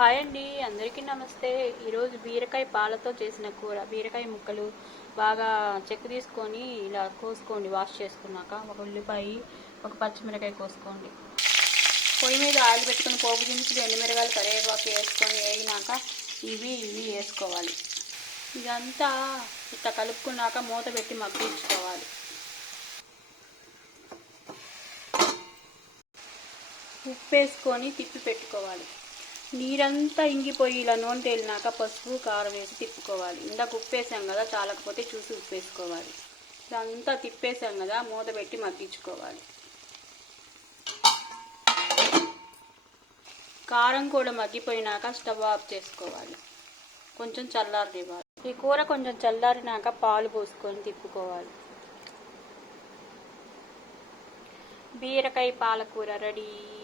Hi అండి, అందరికీ నమస్తే. ఈరోజు బీరకాయ పాలతో చేసిన కూర. బీరకాయ ముక్కలు బాగా చెక్కు తీసుకొని ఇలా కోసుకోండి. వాష్ చేసుకున్నాక ఒక ఉల్లిపాయ, ఒక పచ్చిమిరకాయ కోసుకోండి. పొయ్యి మీద ఆయిల్ పెట్టుకుని పోపు దినుసులు, ఎండుమిరగాయలు, కరివేపాకు వేసుకొని వేగినాక ఇవి వేసుకోవాలి. ఇదంతా ఇట్లా కలుపుకున్నాక మూత పెట్టి మగ్గించుకోవాలి. ఉప్పు వేసుకొని తిప్పి పెట్టుకోవాలి. నీరంతా ఇంగిపోయి ఇలా నూనె తేలినాక పసుపు, కారం వేసి తిప్పుకోవాలి. ఇందాక ఉప్పు వేసాం కదా, చాలకపోతే చూసి ఉప్పు వేసుకోవాలి. ఇదంతా తిప్పేసాం కదా, మూత పెట్టి మగ్గించుకోవాలి. కారం కూడా మగ్గిపోయినాక స్టవ్ ఆఫ్ చేసుకోవాలి. కొంచెం చల్లారనివ్వాలి. ఈ కూర కొంచెం చల్లారినాక పాలు పోసుకొని తిప్పుకోవాలి. బీరకాయ పాలకూర రెడీ.